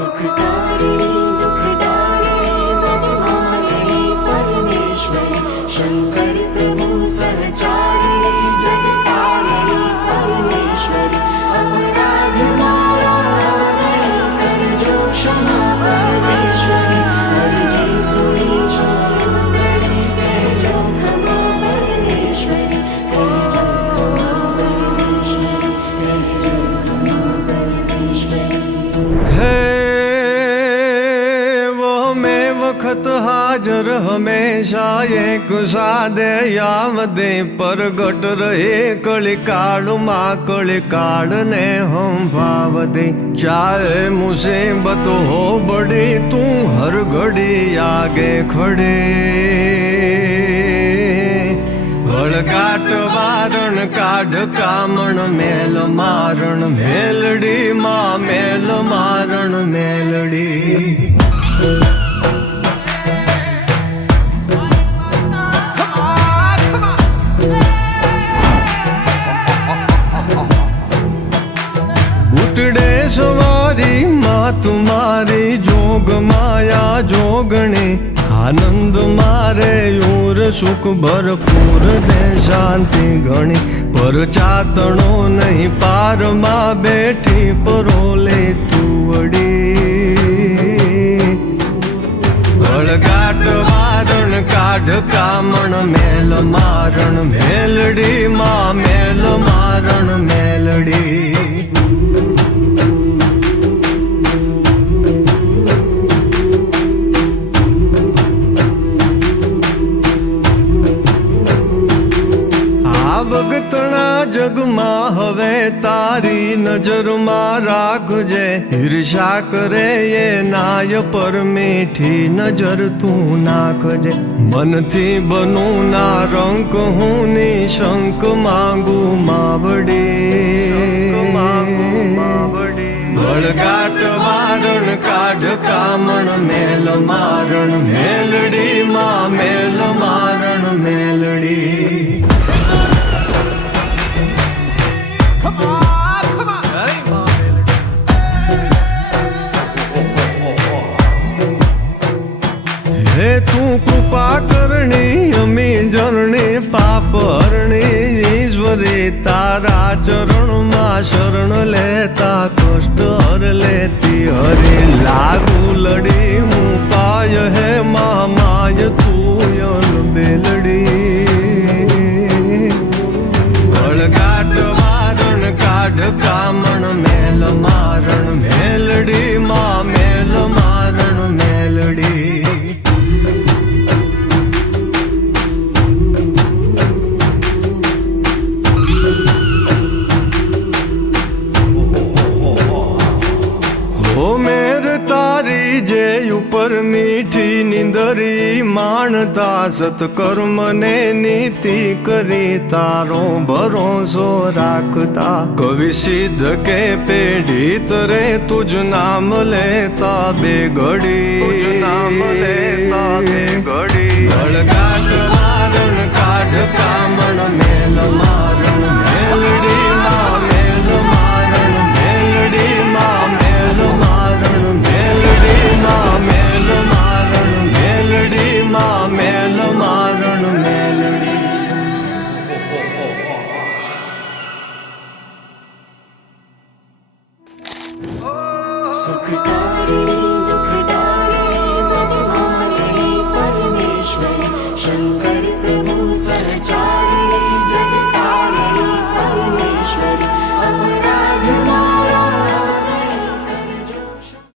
सुखकारिणी दुखदारिणी बदमारिणी परमेश्वरी शंकर प्रभु सहचारिणी जगतारिणी परमेश्वरी अपराध मारागणी कर जो क्षमा परमेश्वरी हरिजी सुनी छोरुदड़ी कह जो क्षमा परमेश्वरी कह जो क्षमा परमेश्वरी कह जो क्षमा परमेश्वरी वक्त हाजर हमेशा एक सादे यावदे परगट रहे कली काल माँ कली काल ने हम भावदे चाहे मुसीबत हो बड़ी तू हर घड़ी आगे खड़े वळगाट वारण काढ कामण मेल मारण मेलडी माँ मेल मारण मेलडी उठड़े सवारी माँ तुम्हारी जोग माया जोगणी आनंद मारे यूर सुख भरपूर दे शांति घणी पर चातणो नहीं पार माँ बैठी परोले तू वड़ी वळगाट वारण काढ कामण मेल मारण मेलडी माँ मेल मारण मेलडी ભગતણા જગમાં હવે તારી નજરમાં રાખજે ઈર્ષા કરે એ નાય પર મીઠી નજર તું નાખજે મનથી બનું ના રંક હું નિશંક માંગુ માવડી વળગાટ વારણ કાઢ કામણ મેલ મારણ મેલડી માં મેલ મારણ મેલડી हे तू कृपा करणी अमी जरणी पाप हरणी ईश्वरी तारा चरण मा शरण लेता कष्ट हर लेती हरि लागू लड़ी मुपाय है माय तू यल बेलड़ी वळगाट वारण काढ कामण मेल मारण मेलडी मा मेल मारण मेलडी ओ मेर तारी जे ઉપર મીઠી નિંદરી માણતા સત્કર્મ ને નીતિ કરી તારો ભરોસો રાખતા કવિ સિદ્ધ કે પેઢી તરે તુજ નામ લેતા બે ઘડી વળગાટ વારણ કાઢ કામણ મેલ મારણ મેલડી માં મેલ મારણ મેલડી માં મેલ મારણ મેલડી માં મેલ મારણ મેલડી માં મેલ મારણ મેલડી सुखकारिणी दुखदारिणी बदमारिणी परमेश्वरी शंकर प्रभु सहचारिणी